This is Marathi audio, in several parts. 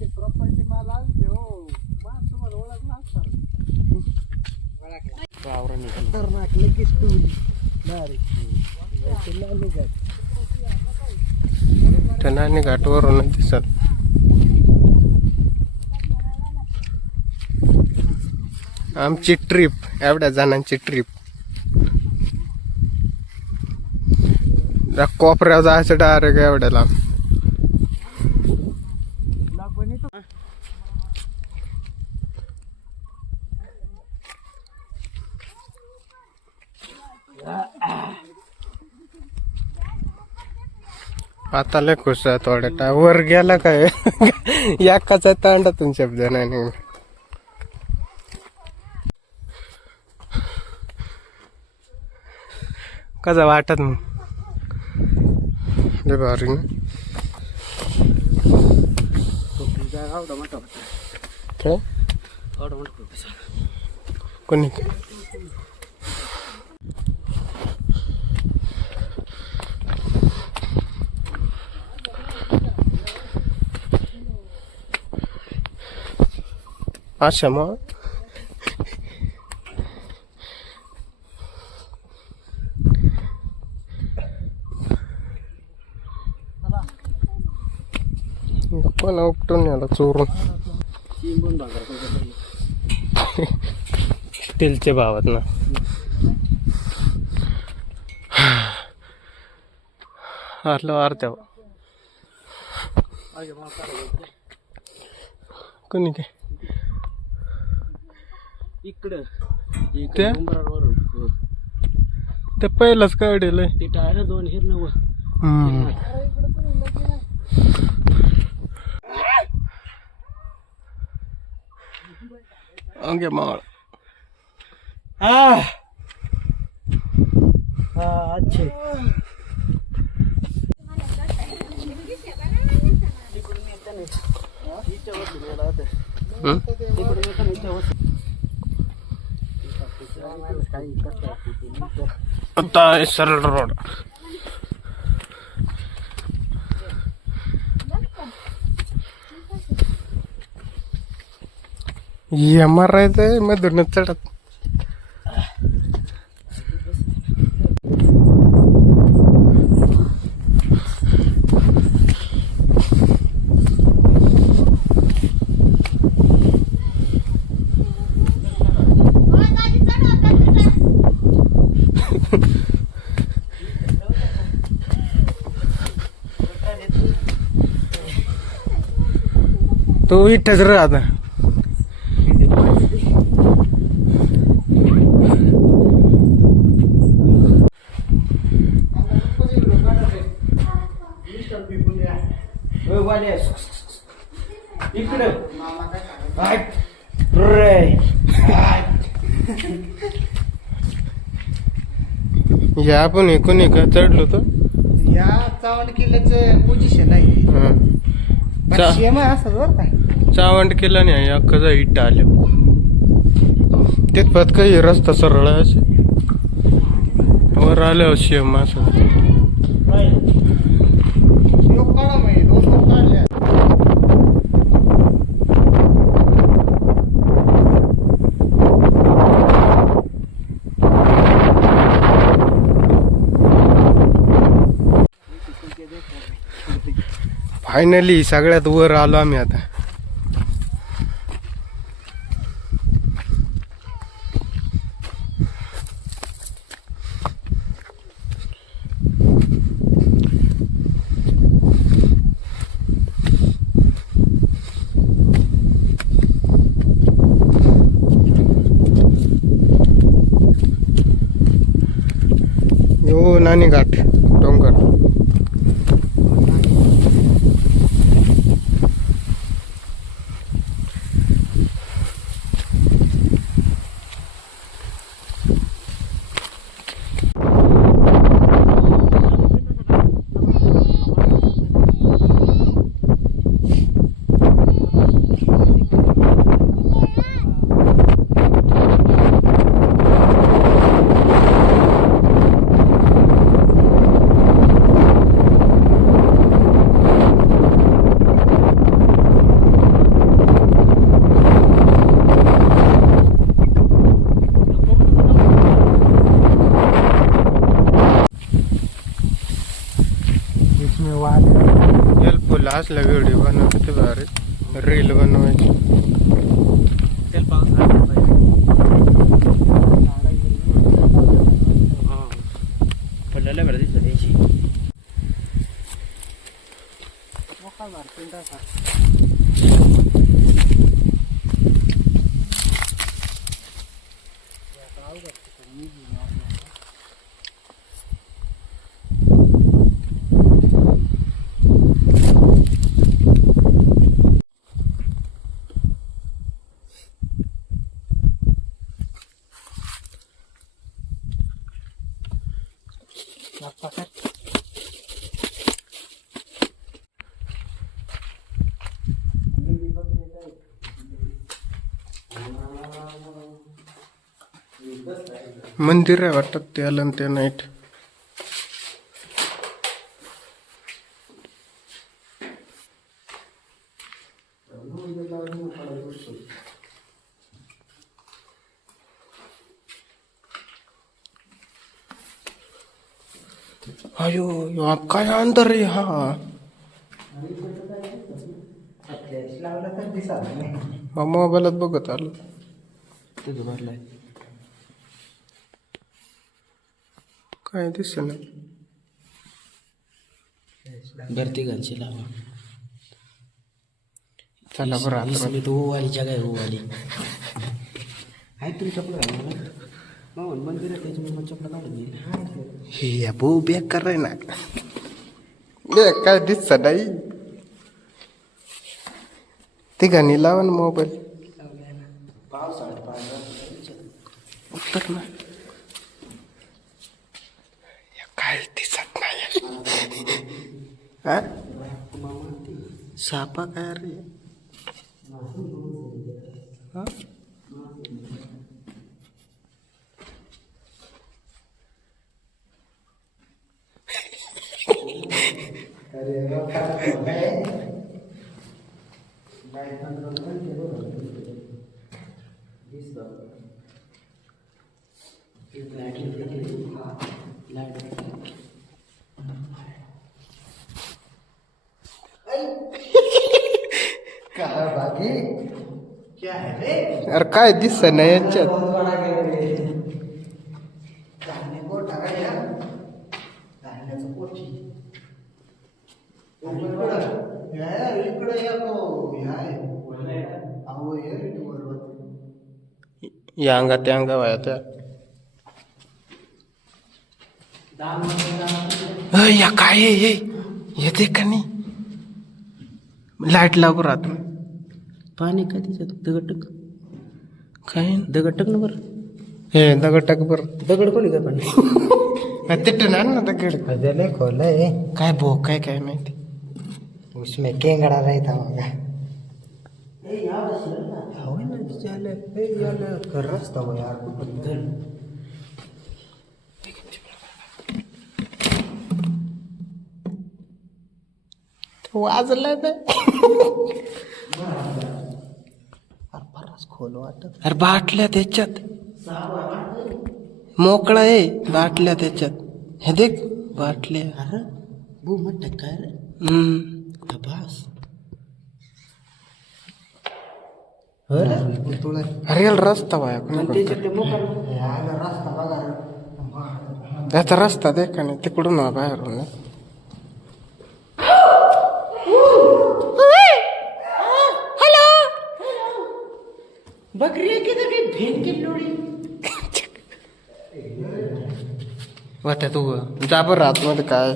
एवढी प्रॉपर्टी मला आलते हो मला तुम्हाला ओळखला असणार खतरनाक लगेच टुली नानी घाटवरून दिसत. आमची ट्रिप एवढ्या जणांची ट्रिप कोपऱ्यावर जायचं डायरेक्ट एवढ्या लांब आता लय खुश आहे थोड्या टाइम वर गेला काय? एकाचा तांडातून शब्द नाही कसं वाटत मग? लय भारी ना. काय? कोणी? मग पण उपटून याला चोरून स्टीलच्या भावात ना आलो अर्ध्या कोणी काय इकडं. त्या? डोंगरावरून. हो. ते पहिलंच काढेल ते टायर दोन हिरण अंगे माळ. हा हा अच्छे. हम्म? आता. आहे सरळ रोड ये मारायचंय मधूनच चढत तो इथंच राहत इकडं. रे या आपण एकूण एका चढलो तर या चावण किल्ल्याचं पोझिशन आहे चा- असं बरं चावंड केला नाही अख्खा इट आले. तेच पत काही रस्ता सरळ आहे असे वर आल्यावर शिम असं. काढा माहिती दोन दोन काढल्या फायनली सगळ्यात वर आलो आम्ही आता. यो नानी घाट डोंगर. कसला व्हिडिओ बनवतो ते भारी. रील बनवायची. त्याला पाऊस आला पाहिजे हा पडलेल्या वेळा दिसत त्याची मंदिर आहे वाटत त्याला आणि ते नाईट. अयो ह्यो काय अंतर रे हा. मोबाईलात बघत आलो. तिथं भरलाय काय दिसत नाही भरती घालची लावा चला बरं आता मी तो ओवाली जगा आहे ओवाली. आहे तुम्ही चपला घाला मग मंदिर आहे त्याच्यामुळे मग चपला काढून घेईल हे या भाऊ बेकार आहे ना. बे काय दिसत नाही. तिघांनी लावा ना मोबाईल. उत्तर ना या काय दिसत नाही हा? सापा काय रे हा? क्या है रे अरे काय दिसत नाही याच्यात? या अंगा त्या अंगा वाया त्या. या काय ये हे? येते का नाही? लाइट लागू राहत. पाणी काय त्याच्यात दगटक काय? दगटक ना बरं. हे दगड टाक बर. दगड कोणी काय पाणी तिथून आण ना दगड. खजले खोलय. काय भो काय काय माहिती? उसमें केंगड़ा रहता होगा रस्ता हो यार. वाजलं ना खोलो वाटत अरे बाटल्या त्याच्यात. मोकळा आहे बाटल्या त्याच्यात. हे देख बाटल्या. अरे बू म्हणतात काय रे? हम्म. बास अरे रस्ता वाया त्याचा रस्ता दे का नाही तिकडून वा बाहेरून बकरी आहे की तरी भेन की लोडी वाट्या तू जा बरं आतमध्ये काय?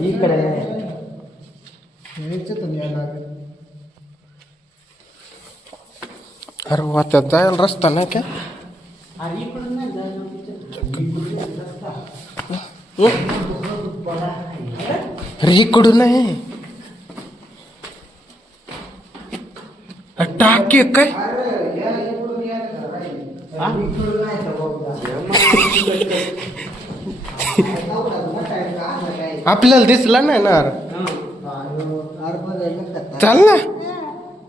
इकडे. अरे वाट्यात जायला रस्ता नाही काय अरे इकडून अरे टाके काय इकडून नाही तर आपल्याला दिसला नाही ना. चाल ना.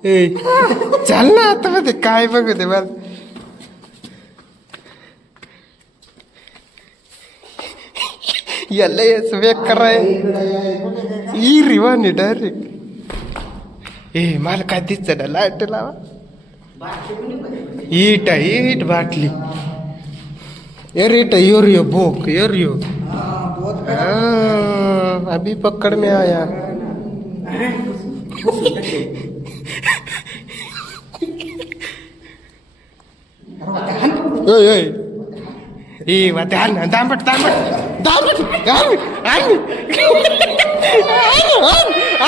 ए चाल ना आता मध्ये. काय बघू दे मला याला याच बेकार आहे. इकडे या इकडे या. ई रिवानी डायरेक्ट ए मला काय दिसत ना लाइट लावा. ईट ईट बाटली. एर ईट योर यो भोक योर यो बहुत हाँ, अभी पकड़ में आया। ओय ओय ए वाते हाल ना दांबट दांबट दांबट दांबट आल आल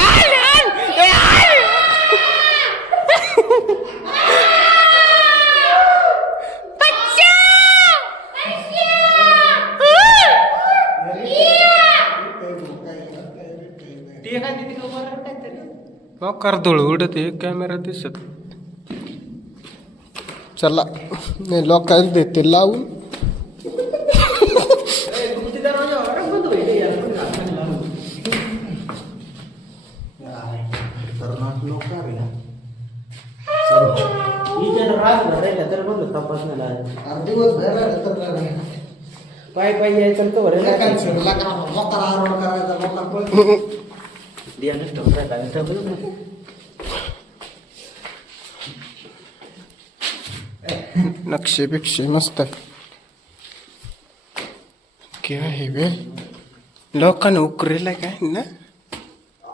आल आल कर धूळ उडत आहे कॅमेरा दिसत चला नाही लोकांना देते लावून. पाय पाय यायचं तर ध्यानच ठेवता काय ठेवलं ना नक्षे बिक्षे मस्त काय आहे बे लोकांना उकरेला काय ना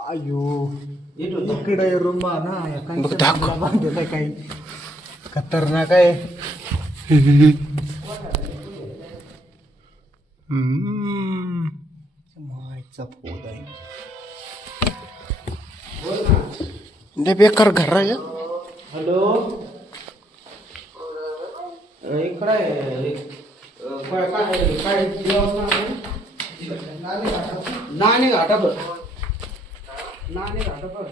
अयो. इकडे रूम ना बघ, दाखव. बांधलेलं काही खतरनाक आहे हम्म. मायचा फोद आहे लय बेकार घर आहे. हॅलो? अ, इकडं आहे काय काय काय नाणे घाटावर नाणे घाटावर